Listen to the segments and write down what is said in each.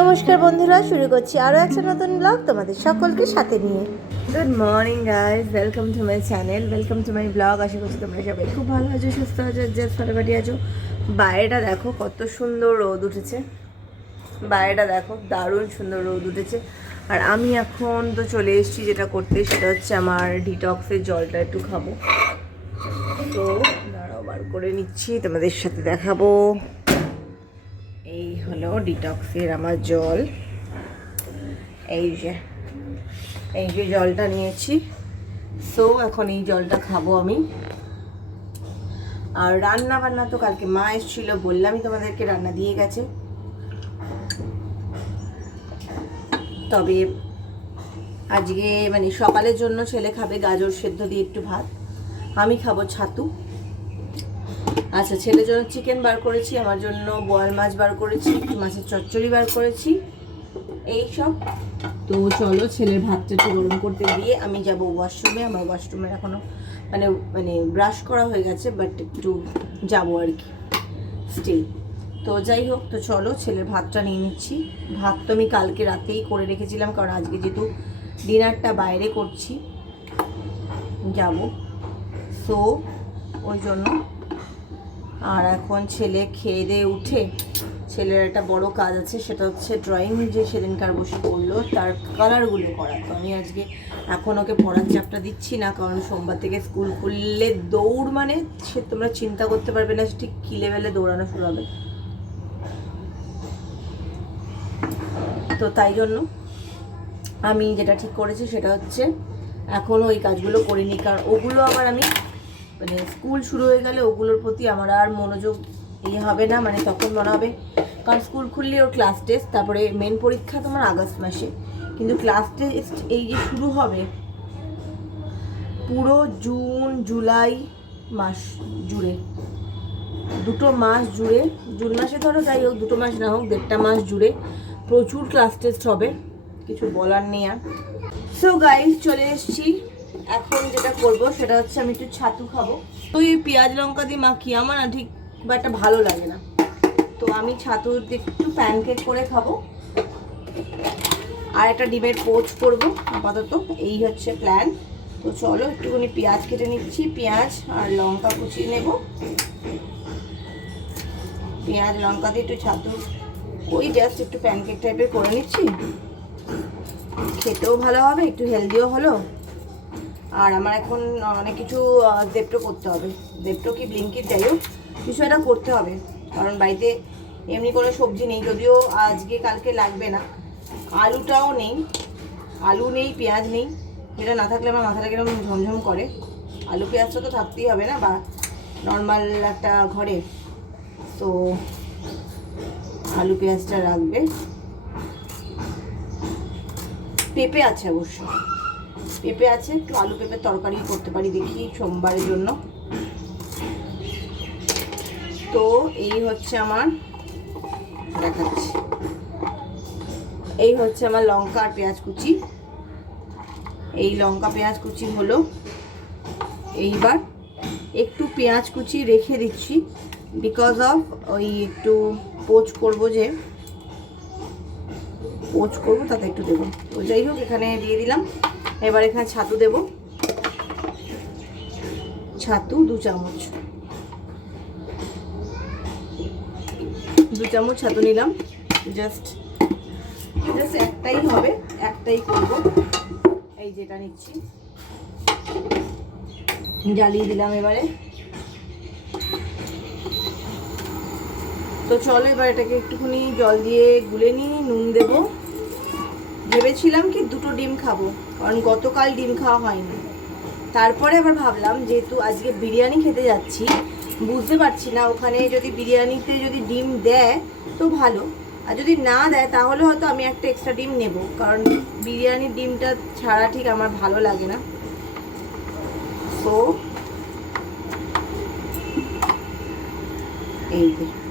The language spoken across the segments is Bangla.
নমস্কার বন্ধুরা, শুরু করছি আরও একটা নতুন ব্লগ তোমাদের সকলকে সাথে নিয়ে। Good morning guys, welcome to my channel, welcome to my blog. আশা করছি তোমরা সবাই খুব ভালো আছো, সুস্থ আছো, জাস্ট ফাটাফাটি আছো। বাইরেটা দেখো কত সুন্দর রোদ উঠেছে, বাইরেটা দেখো দারুণ সুন্দর রোদ উঠেছে। আর আমি এখন তো চলে এসেছি যেটা করতে, সেটা হচ্ছে আমার ডিটক্সের জলটা একটু খাবো। তো দাঁড়াও বার করে নিচ্ছি, তোমাদের সাথে দেখাবো। এই হলো ডিটক্সের আমার জল, এই যে জলটা নিয়েছি। সো এখন এই জলটা খাবো আমি। আর রান্না বান্না তো কালকে মা এসেছিলো, বললামই তোমাদেরকে, রান্না দিয়ে গেছে। তবে আজকে মানে সকালের জন্য ছেলে খাবে গাজর সেদ্ধ দিয়ে একটু ভাত, আমি খাবো ছাতু। আচ্ছা, ছেলের জন্য চিকেন বার করেছি, আমার জন্য বোয়াল মাছ বার করেছি, একটু মাছের চচ্চড়ি বার করেছি, এই সব। তো চলো ছেলের ভাতটা একটু গরম করতে দিয়ে আমি যাব ওয়াশরুমে। আমার ওয়াশরুমে এখনও মানে ব্রাশ করা হয়ে গেছে, বাট একটু যাবো আর কি স্টিল। তো যাই হোক, তো চলো ছেলের ভাতটা নিয়ে নিচ্ছি। ভাত তো আমি কালকে রাতেই করে রেখেছিলাম, কারণ আজকে যেহেতু ডিনারটা বাইরে করছি যাব, সো ওই জন্য। আর এখন ছেলে খেয়ে দিয়ে উঠে, ছেলের একটা বড় কাজ আছে, সেটা হচ্ছে ড্রয়িং যে সেদিনকার বসে করলো তার কালারগুলো করা। তো আমি আজকে এখন ওকে পড়ার চাপটা দিচ্ছি না, কারণ সোমবার থেকে স্কুল খুললে দৌড়, মানে সে তোমরা চিন্তা করতে পারবে না ঠিক কী লেভেলে দৌড়ানো শুরু হবে। তো তাই জন্য আমি যেটা ঠিক করেছি সেটা হচ্ছে এখন ওই কাজগুলো করিনি, কারণ ওগুলো আবার আমি মানে স্কুল শুরু হয়ে গেলে ওগুলোর প্রতি আমার আর মনোযোগ হবে না, মানে তখন মনে হবে, কারণ স্কুল খুললে ওর ক্লাস টেস্ট, তারপরে মেন পরীক্ষা তোমার আগস্ট মাসে, কিন্তু ক্লাস টেস্ট এই যে শুরু হবে পুরো জুন জুলাই মাস জুড়ে, দুটো মাস জুড়ে, জুন মাসে ধরো যাই হোক, দুটো মাস না হোক, 1.5 মাস জুড়ে প্রচুর ক্লাস টেস্ট হবে, কিছু বলার নেই আর। সো গাইস, চলে এসেছি। এখন যেটা করব সেটা হচ্ছে আমি একটু ছাতু খাবো। তো এই পেঁয়াজ লঙ্কা দিয়ে মাখি আমার না ঠিক খুব একটা ভালো লাগে না, তো আমি ছাতু একটু প্যানকেক করে খাবো আর একটা ডিমের পোচ করব আপাতত, এই হচ্ছে প্ল্যান। তো চলো একটুখানি পেঁয়াজ কেটে নিচ্ছি, পেঁয়াজ আর লঙ্কা কুচিয়ে নেব। পেঁয়াজ লঙ্কা দিয়ে একটু ছাতু ওই জাস্ট একটু প্যানকেক টাইপের করে নিচ্ছি, খেতেও ভালো হবে, একটু হেলদিও হলো। আর আমার এখন অনেক কিছু জেপ্টো করতে হবে, জেপ্টো কি ব্লিঙ্কিট, যাই হোক কিছু একটা করতে হবে, কারণ বাড়িতে এমনি কোনো সবজি নেই, যদিও আজকে কালকে লাগবে না। আলুটাও নেই, আলু নেই, পেঁয়াজ নেই, যেটা না থাকলে আমার মাথাটা কিরকম ঝমঝম করে। আলু পেঁয়াজটা তো থাকতেই হবে না, বা নর্মাল একটা ঘরে, তো আলু পেঁয়াজটা রাখবে। পেঁপে আছে অবশ্য, পেঁপে আছে, একটু আলু পেঁপের তরকারি করতে পারি দেখি সোমবারের জন্য। তো এই হচ্ছে আমার, দেখাচ্ছি, এই হচ্ছে আমার লঙ্কা আর পেঁয়াজ কুচি, এই লঙ্কা পেঁয়াজ কুচি হলো। এইবার একটু পেঁয়াজ কুচি রেখে দিচ্ছি, বিকজ অফ ওই একটু পোচ করব, যে পোচ করবো তাতে একটু দেবো। তো যাই হোক, এখানে দিয়ে দিলাম। এবার এখানে ছাতু দেব, ছাতু 2 চামচ, 2 চামচ ছাতু নিলাম। জাস্ট একটাই হবে, একটাই করব, এই যেটা নিচ্ছি, জ্বালিয়ে দিলাম এবারে। তো চলো এবার এটাকে একটুখানি জল দিয়ে গুলে নিই, নুন দেব। ভেবেছিলাম কি 2টো ডিম খাবো, কারণ গতকাল ডিম খাওয়া হয়নি। তারপরে আবার ভাবলাম যেহেতু আজকে বিরিয়ানি খেতে যাচ্ছি, বুঝতে পারছি না ওখানে যদি বিরিয়ানিতে যদি ডিম দেয় তো ভালো, আর যদি না দেয় তাহলে হয়তো আমি একটা এক্সট্রা ডিম নেব, কারণ বিরিয়ানির ডিমটা ছাড়া ঠিক আমার ভালো লাগে না। তো এই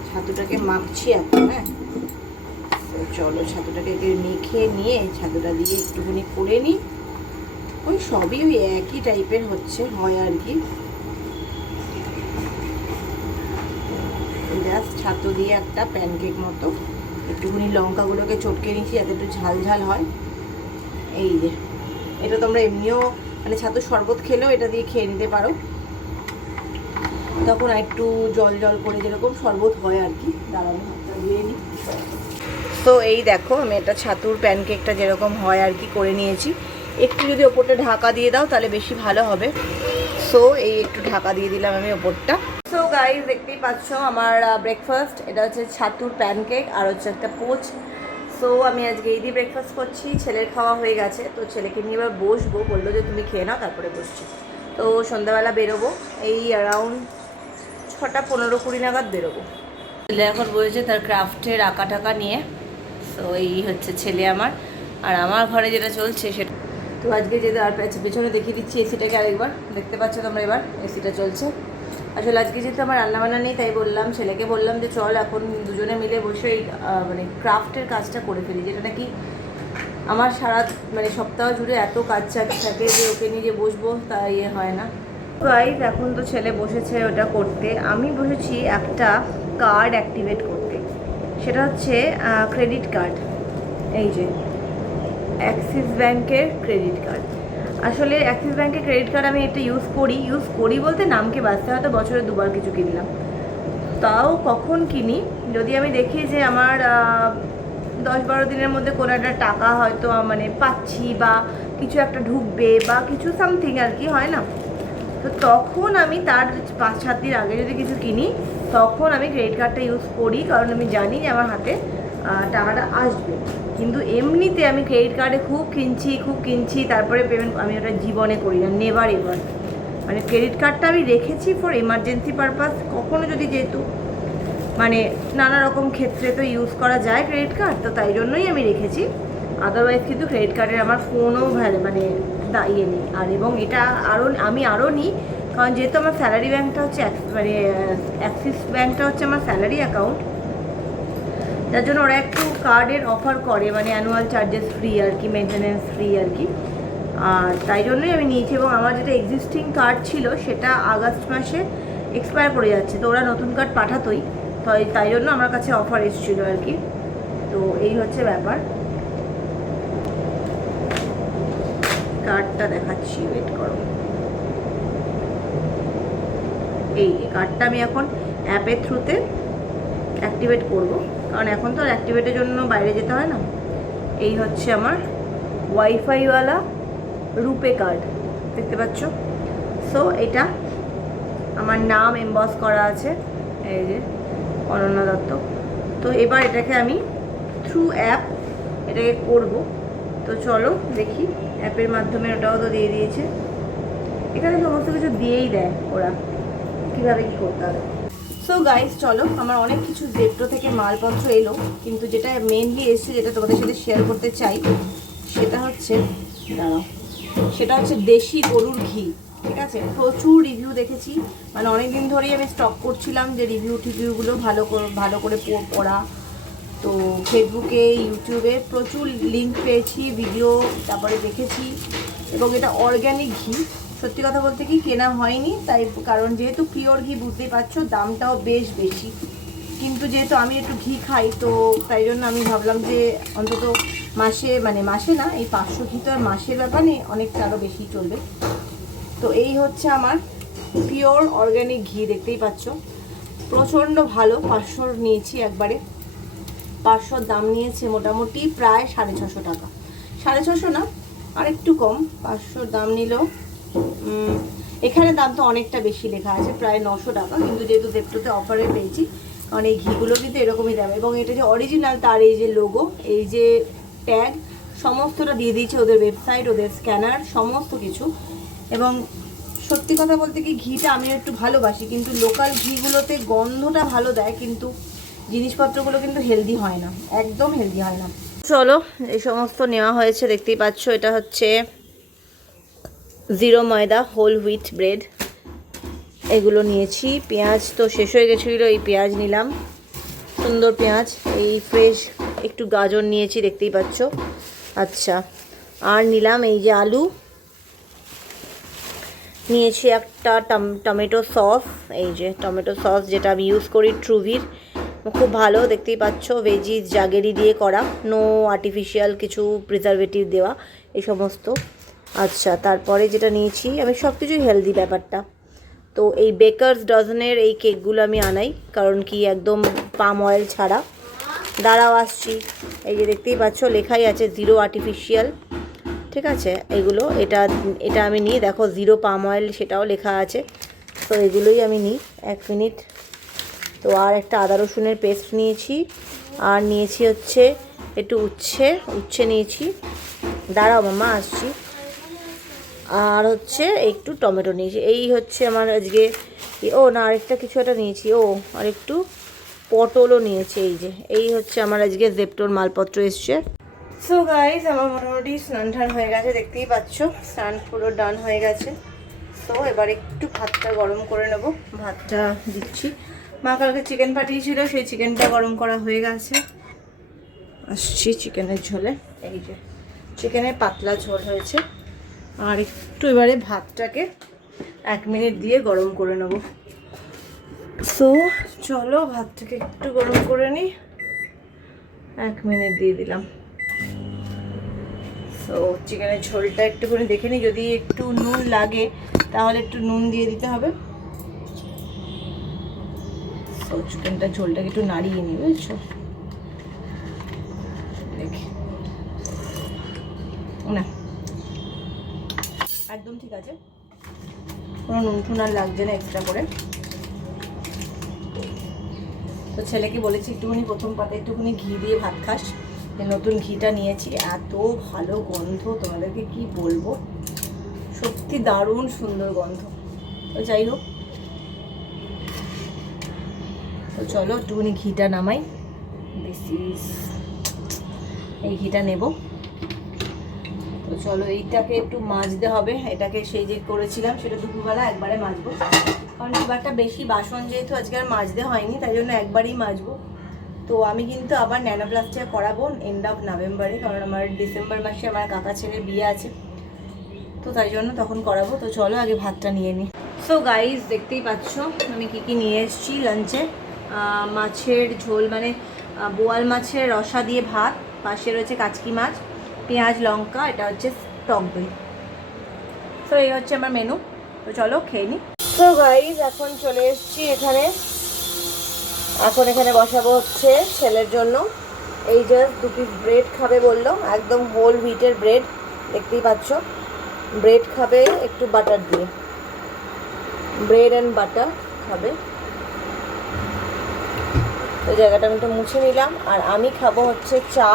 ছাতুটাকে মাখছি এখন। হ্যাঁ, তো চলো ছাতুটাকে মেখে নিয়ে ছাতুটা দিয়ে একটুখানি করে নিই। ওই সবই ওই একই টাইপের হয় আর কি, জাস্ট ছাতু দিয়ে একটা প্যানকেক মতো একটুখানি লঙ্কাগুলোকে চটকে নিচ্ছি যাতে একটু ঝাল ঝাল হয়। এই যে এটা তোমরা এমনিও মানে ছাতুর শরবত খেলেও এটা দিয়ে খেয়ে নিতে পারো, তখন একটু জল জল করে যেরকম শরবত হয় আর কি। দাঁড়ানো হাতটা ধুয়ে নিই। তো এই দেখো আমি একটা ছাতুর প্যানকেকটা যেরকম হয় আর কি করে নিয়েছি। একটু যদি ওপরটা ঢাকা দিয়ে দাও তাহলে বেশি ভালো হবে। সো এই একটু ঢাকা দিয়ে দিলাম আমি ওপরটা। সো গাইস দেখতেই পাচ্ছ আমার ব্রেকফাস্ট, এটা হচ্ছে ছাতুর প্যানকেক আর হচ্ছে একটা পোচ। সো আমি আজকে এই দিয়ে ব্রেকফাস্ট করছি। ছেলের খাওয়া হয়ে গেছে, তো ছেলেকে নিয়ে এবার বসবো, বললো যে তুমি খেয়ে নাও তারপরে বসছি। তো সন্ধ্যাবেলা বেরোবো, এই অ্যারাউন্ড 6:15-20 নাগাদ বেরোবো। ছেলে এখন বসেছে তার ক্রাফটের আঁকা টাকা নিয়ে। তো এই হচ্ছে ছেলে আমার, আর আমার ঘরে যেটা চলছে সেটা তো আজকে যেটা আর পেছনে দেখিয়ে দিচ্ছি এসিটাকে আরেকবার, দেখতে পাচ্ছ তোমরা এবার এসিটা চলছে। আসলে আজকে যেহেতু আমার রান্নাবান্না নেই তাই বললাম, ছেলেকে বললাম যে চল এখন দুজনে মিলে বসে এই মানে ক্রাফটের কাজটা করে ফেলি, যেটা নাকি আমার সারা মানে সপ্তাহ জুড়ে এত কাজ থাকে যে ওকে নিয়ে যে বসবো তা ইয়ে হয় না। গাইস এখন তো ছেলে বসেছে ওটা করতে, আমি বসেছি একটা কার্ড অ্যাক্টিভেট করতে। সেটা হচ্ছে ক্রেডিট কার্ড, এই যে অ্যাক্সিস ব্যাংকের ক্রেডিট কার্ড। আসলে অ্যাক্সিস ব্যাংকের ক্রেডিট কার্ড আমি এটা ইউজ করি বলতে নামকে বাঁচতে হয়তো বছরে 2বার কিছু কিনলাম, তাও কখন কিনি যদি আমি দেখি যে আমার 10-12 দিনের মধ্যে কোনো একটা টাকা হয়তো মানে পাচ্ছি বা কিছু একটা ঢুকবে বা কিছু সামথিং আর কি হয় না, তো তখন আমি তার 5-7 দিন আগে যদি কিছু কিনি তখন আমি ক্রেডিট কার্ডটা ইউজ করি, কারণ আমি জানি যে আমার হাতে টাকাটা আসবে। কিন্তু এমনিতে আমি ক্রেডিট কার্ডে খুব কিনছি তারপরে পেমেন্ট আমি ওটা জীবনে করি না, নেভার এভার। মানে ক্রেডিট কার্ডটা আমি রেখেছি ফর এমার্জেন্সি পারপাস, কখনো যদি যেহেতু মানে নানা রকম ক্ষেত্রে তো ইউজ করা যায় ক্রেডিট কার্ড, তো তাই জন্যই আমি রেখেছি। আদারওয়াইজ কিন্তু ক্রেডিট কার্ডের আমার কোনো মানে ইয়ে নেই। আর এবং এটা আমি আরও নিই, কারণ যেহেতু আমার স্যালারি ব্যাঙ্কটা হচ্ছে মানে অ্যাক্সিস ব্যাঙ্কটা হচ্ছে আমার স্যালারি অ্যাকাউন্ট, যার জন্য ওরা একটু কার্ডের অফার করে, মানে অ্যানুয়াল চার্জেস ফ্রি আর কি, মেনটেনেন্স ফ্রি আর কি। আর তাই জন্যই আমি নিয়েছি। এবং আমার যেটা এক্সিস্টিং কার্ড ছিল সেটা আগস্ট মাসে এক্সপায়ার করে যাচ্ছে, তো ওরা নতুন কার্ড পাঠাতোই, তাই জন্য আমার কাছে অফার এসেছিলো আর কি। তো এই হচ্ছে ব্যাপার। কার্ডটা দেখাচ্ছি, ওয়েট করো। এই কার্ডটা আমি এখন অ্যাপের থ্রুতে অ্যাক্টিভেট করব, কারণ এখন তো অ্যাক্টিভেটের জন্য বাইরে যেতে হয় না। এই হচ্ছে আমার ওয়াইফাইওয়ালা রুপে কার্ড, দেখতে পাচ্ছ। সো এটা আমার নাম এমবস করা আছে, এই যে অনন্যা দত্ত। তো এবার এটাকে আমি থ্রু অ্যাপ এটাকে করব। তো চলো দেখি, অ্যাপের মাধ্যমে ওটাও তো দিয়ে দিয়েছে, এখানে সমস্ত কিছু দিয়েই দেয় ওরা, কীভাবে কী করতে হবে। সো গাইস চলো, আমার অনেক কিছু জেপ্টো থেকে মালপত্র এলো, কিন্তু যেটা মেনলি এসছে যেটা তোমাদের সাথে শেয়ার করতে চাই সেটা হচ্ছে দেশি গরুর ঘি। ঠিক আছে, প্রচুর রিভিউ দেখেছি, মানে অনেক দিন ধরেই আমি স্টক করছিলাম যে রিভিউগুলো ভালো করে পড়া। তো ফেসবুকে ইউটিউবে প্রচুর লিঙ্ক পেয়েছি, ভিডিও তারপরে দেখেছি, এবং এটা অর্গ্যানিক ঘি। সত্যি কথা বলতে কি কেনা হয়নি, তাই কারণ যেহেতু পিওর ঘি বুঝতেই পারছো দামটাও বেশ বেশি, কিন্তু যেহেতু আমি একটু ঘি খাই তো তাই জন্য আমি ভাবলাম যে অন্তত মাসে না, এই 500 ঘি তো আর মাসের ব্যাপার নেই, অনেকটা আরও বেশি চলবে। তো এই হচ্ছে আমার পিওর অর্গ্যানিক ঘি, দেখতেই পাচ্ছ প্রচণ্ড ভালো। 500 নিয়েছি একবারে, 500 দাম নিয়েছে মোটামুটি প্রায় 650 টাকা, 650 না আর একটু কম, 500 দাম নিল। এখানে দাম তো অনেকটা বেশি লেখা আছে, প্রায় 900 টাকা, কিন্তু যেহেতু জেপ্টোতে অফারে পেয়েছি, কারণ এই ঘিগুলো কিন্তু এরকমই দাম। এবং এটা যে অরিজিনাল তার এই যে লোগো, এই যে ট্যাগ, সমস্তটা দিয়ে দিয়েছে ওদের ওয়েবসাইট, ওদের স্ক্যানার, সমস্ত কিছু। এবং সত্যি কথা বলতে কি ঘিটা আমি একটু ভালোবাসি, কিন্তু লোকাল ঘিগুলোতে গন্ধটা ভালো দেয়, কিন্তু জিনিসপত্রগুলো কিন্তু হেলদি হয় না, একদম হেলদি হয় না। চলো এই সমস্ত নেওয়া হয়েছে, দেখতেই পাচ্ছ এটা হচ্ছে 0 ময়দা হোল হুইট ব্রেড, এগুলো নিয়েছি। পেঁয়াজ তো শেষ হয়ে গেছিলো, এই পেঁয়াজ নিলাম, সুন্দর পেঁয়াজ। এই ফ্রেশ একটু গাজর নিয়েছি, দেখতেই পাচ্ছ। আচ্ছা, আর নিলাম এই যে আলু নিয়েছি, একটা টমেটো সস, এই যে টমেটো সস যেটা আমি ইউজ করি ট্রুভির, খুব ভালো, দেখতেই পাচ্ছ ভেজিস জাগেরি দিয়ে করা, নো আর্টিফিশিয়াল কিছু প্রিজারভেটিভ দেওয়া এই সমস্ত। আচ্ছা, তারপরে যেটা নিয়েছি আমি সব কিছুই হেলদি ব্যাপারটা। তো এই বেকারস ডজনের এই কেকগুলো আমি আনাই, কারণ কি একদম পাম অয়েল ছাড়া। দাঁড়াও আসছি। এই যে দেখতেই পাচ্ছ লেখাই আছে 0 আর্টিফিশিয়াল, ঠিক আছে। এগুলো এটা এটা আমি নিই, দেখো 0 পাম অয়েল সেটাও লেখা আছে। তো এগুলোই আমি নিই। 1 মিনিট। তো আর একটা আদা রসুনের পেস্ট নিয়েছি, আর নিয়েছি হচ্ছে একটু উচ্ছে নিয়েছি। দাঁড়াও মামা আসছি। আর হচ্ছে একটু টমেটো নিয়েছি। এই হচ্ছে আমার আজকে। ও না, আরেকটা কিছু একটা নিয়েছি। আর একটু পটলও নিয়েছি। এই হচ্ছে আমার আজকে জেপ্টোর মালপত্র এসছে। সো গাইস, আমার মোটামুটি স্নান টান হয়ে গেছে, দেখতেই পাচ্ছ স্নান পুরো ডান হয়ে গেছে। তো এবার একটু ভাতটা গরম করে নেব। ভাতটা দিচ্ছি। মা কালকে চিকেন পাঠিয়েছিল, সেই চিকেনটা গরম করা হয়ে গেছে। আসছি চিকেনের ঝোলে। এই যে চিকেনের পাতলা ঝোল হয়েছে। আর একটু এবারে ভাতটাকে 1 মিনিট দিয়ে গরম করে নেব। সো চলো ভাতটাকে একটু গরম করে নিই। 1 মিনিট দিয়ে দিলাম। সো চিকেনের ঝোলটা একটুখানি দেখে নিই, যদি একটু নুন লাগে তাহলে একটু নুন দিয়ে দিতে হবে। সো চিকেনটা ঝোলটাকে একটু নাড়িয়ে নিই, বুঝছো? দেখি না, একদম ঠিক আছে, কোনো নুন টুন আর লাগছে না এক্সট্রা করে। তো ছেলেকে বলেছি একটুখানি প্রথম পাতে একটুখানি ঘি দিয়ে ভাত খাস। নতুন ঘিটা নিয়েছি, এত ভালো গন্ধ তোমাদেরকে কি বলবো, সত্যি দারুণ সুন্দর গন্ধ। তো যাই হোক, তো চলো একটুখানি ঘিটা নামাই। বেশি এই ঘিটা নেব। তো চলো এইটাকে একটু মাজতে হবে। এটাকে সেই যে করেছিলাম সেটা দুপুরবেলা একবারে মাজবো, কারণ খুব একটা বেশি বাসন যেহেতু আজকে আর মাজতে হয়নি, তাই জন্য একবারই মাজবো। তো আমি কিন্তু আবার ন্যানোপ্লাস্টিয়া করাবো এন্ড অফ নভেম্বরে, কারণ আমার ডিসেম্বর মাসে আমার কাকা ছেলের বিয়ে আছে, তো তাই জন্য তখন করাবো। তো চলো আগে ভাতটা নিয়ে নিই। সো গাইস, দেখতেই পাচ্ছ আমি কি নিয়ে এসেছি লাঞ্চে। মাছের ঝোল, মানে বোয়াল মাছের রসা দিয়ে ভাত, পাশে রয়েছে কাচকি মাছ, পেঁয়াজ লঙ্কা, এটা হচ্ছে টক দই। সো এই হচ্ছে আমার মেনু। তো চলো খেয়ে নিই। সো গাইস, এখন চলে এসেছি এখানে। এখন এখানে বসাবো হচ্ছে ছেলের জন্য। এই জাস্ট 2 পিস ব্রেড খাবে বললো, একদম হোল হুইটের ব্রেড, দেখতেই পাচ্ছ। ব্রেড খাবে একটু বাটার দিয়ে, ব্রেড অ্যান্ড বাটার খাবে। তো জায়গাটা আমি একটু মুছে নিলাম। আর আমি খাবো হচ্ছে চা,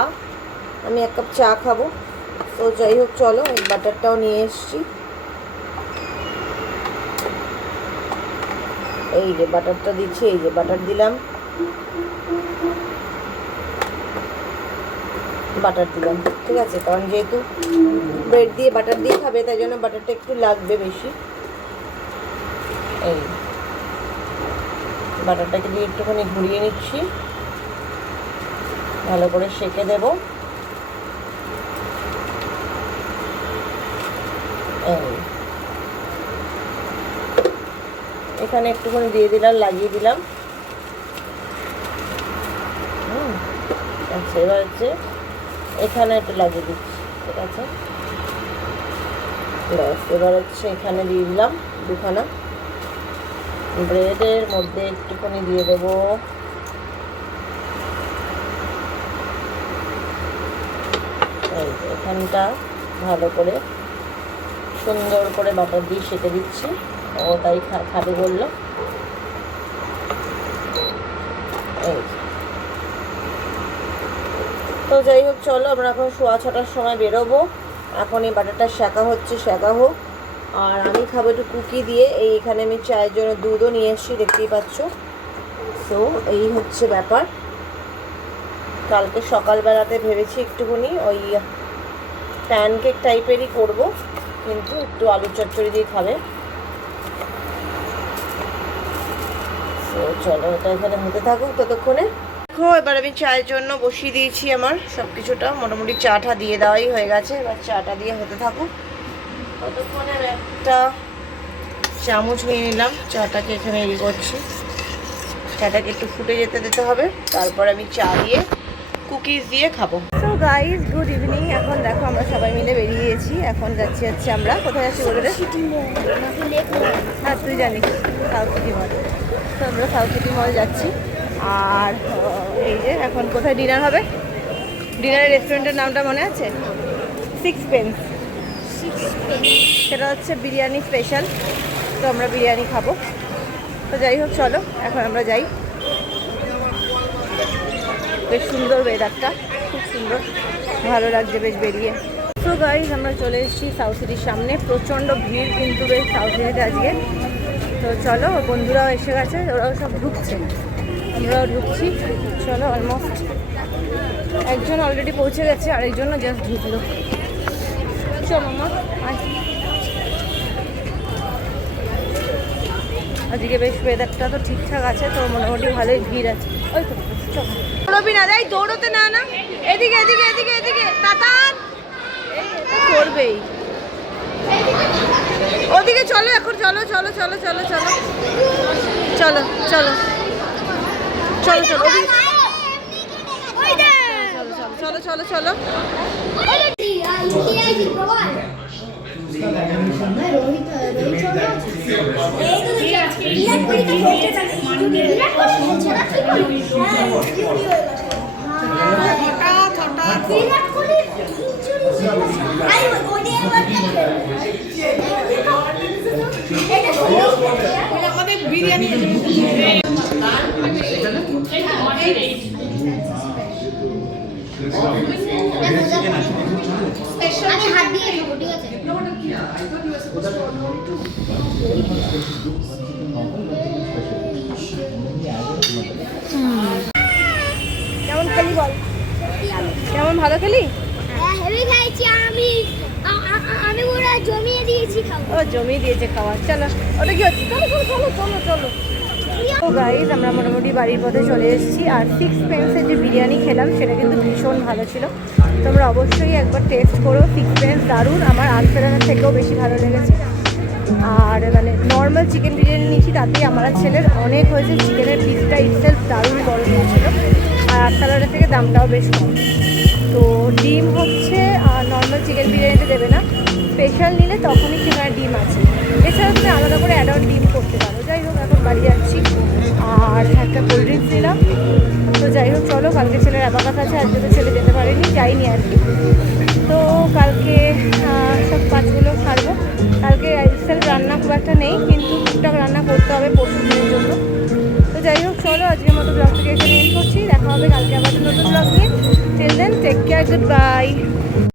আমি 1 কাপ চা খাবো। তো যাই হোক চলো, এই বাটারটাও নিয়ে এসছি। এই যে বাটারটা দিচ্ছি, এই যে বাটার দিলাম, বাটার দিলাম, ঠিক আছে। কারণ যেহেতু ব্রেড দিয়ে বাটার দিয়ে খাবে, তাই জন্য বাটারটা একটু লাগবে বেশি। এই বাটারটাকে দিয়ে একটুখানি ঘুরিয়ে নিচ্ছি, ভালো করে সেঁকে দেব। এখানে একটুখানি দিয়ে দিলাম, লাগিয়ে দিলাম। আচ্ছা, এবার হচ্ছে এখানে একটু লাগিয়ে দিচ্ছি, ঠিক আছে। এবার হচ্ছে এখানে দিয়ে দিলাম 2খানা। ব্রেডের মধ্যে একটুখানি দিয়ে দেবো এই এখানটা, ভালো করে সুন্দর করে বাটার দিয়ে সেঁকে দিচ্ছি। ও তাই খাবে বললো। এই তো যাই হোক চলো, আমরা এখন 6:15টার সময় বেরোবো। এখন এই বাটারটা সেঁকা হচ্ছে, সেঁকা হোক। আর আমি খাবো একটু কুকি দিয়ে। এখানে আমি চায়ের জন্য দুধও নিয়ে এসেছি, দেখতেই পাচ্ছ। তো এই হচ্ছে ব্যাপার। কালকে সকালবেলাতে ভেবেছি একটুখানি ওই প্যানকেক টাইপেরই করবো, কিন্তু একটু আলু চচ্চড়ি দিয়ে খাবে। তো চলো, এটা এখানে হতে থাকুক ততক্ষণে। দেখো, এবার আমি চায়ের জন্য বসিয়ে দিয়েছি। আমার সব কিছুটা মোটামুটি চাটা দিয়ে দেওয়াই হয়ে গেছে। এবার চাটা দিয়ে হতে থাকুক ততক্ষণে। আমি একটা চামচ নিয়ে নিলাম, চাটাকে এখানে করছি। চাটাকে একটু ফুটে যেতে দিতে হবে, তারপর আমি চা দিয়ে কুকিজ দিয়ে খাবো। So guys, good evening. এখন দেখো আমরা সবাই মিলে বেরিয়েছি, এখন যাচ্ছি আমরা কোথায় যাচ্ছি বলে রে? হ্যাঁ তুই জানিস, সাউথ সিটি মল। তো আমরা সাউথ সিটি মল যাচ্ছি। আর এই যে এখন কোথায় ডিনার হবে, ডিনারের রেস্টুরেন্টের নামটা মনে আছে? Six pence. সেটা হচ্ছে বিরিয়ানি স্পেশাল, তো আমরা বিরিয়ানি খাবো। তো যাই হোক চলো এখন আমরা যাই। বেশ সুন্দর ওয়েদারটা, খুব সুন্দর, ভালো লাগছে বেশ বেরিয়ে। তো গাইজ আমরা চলে এসেছি সাউথ সিটির সামনে। প্রচণ্ড ভিড় কিন্তু বেশ সাউথ সিটিতে আজকে। তো চলো, বন্ধুরাও এসে গেছে, ওরাও সব ঢুকছে, আমরাও ঢুকছি। চলো, অলমোস্ট একজন অলরেডি পৌঁছে গেছে, আরেকজনও জাস্ট ঢুকলো। চলো মা, আজকে বেশ ওয়েদারটা তো ঠিকঠাক আছে, তো মোটামুটি ভালোই ভিড় আছে। ওই তো দৌড়বি না, যাই দৌড়তে না, না এদিকে এদিকে এদিকে এদিকে তাতান করবেই, ওদিকে চলো এখন, চলো চলো চলো চলো চলো চলো চলো চলো চলো চলো চলো চলো চলো। বিরিয়ানি আমি হাত দিয়ে খাবো, ঠিক আছে? কেমন খেলি বল, কেমন ভালো খেলি? হেভি খাইছি আমি, আমি পুরো জমিয়ে দিয়েছি খাওয়া। ও জমিয়ে দিয়েছে খাওয়া। চলো, ওটা কি হচ্ছে? চলো চলো চলো চলো চলো। তো গাইজ আমরা মোটামুটি বাড়ির পথে চলে এসেছি। আর সিক্স পেন্সের যে বিরিয়ানি খেলাম সেটা কিন্তু ভীষণ ভালো ছিল, তোমরা অবশ্যই একবার টেস্ট করো। সিক্স পেন্স দারুণ, আমার আনফেরানের থেকেও বেশি ভালো লেগেছে। আর মানে নর্মাল চিকেন বিরিয়ানি নিয়েছি, তাতেই আমার ছেলের অনেক হয়েছে। চিকেনের পিসটা ইটসেলফ দারুণ বড় হয়েছিল, আর আনফেরানের থেকে দামটাও বেশ কম। তো ডিম হচ্ছে নর্মাল চিকেন বিরিয়ানিতে দেবে না, স্পেশাল নিলে তখনই সেখানে ডিম আছে। এছাড়া তুমি আলাদা করে অ্যাড অন ডিম করতে পারো। যাই হোক এখন বাড়ি যাচ্ছি, আর একটা কোল্ড ড্রিঙ্কস নিলাম। তো যাই হোক চলো, কালকে ছেলের অ্যাবাকাস আছে, আজকে তো ছেলে যেতে পারেনি, যাইনি আর কি। তো কালকে সব কাজগুলো সারবো। কালকে সেলফ রান্না খুব একটা নেই, কিন্তু টুকটাক রান্না করতে হবে পরশু দিনের জন্য। তো যাই হোক চলো, আজকের মতো ব্লগটাকে এখানে এন্ড করছি। দেখা হবে কালকে আবার নতুন ব্লগ নিয়ে। Till then take care, good by.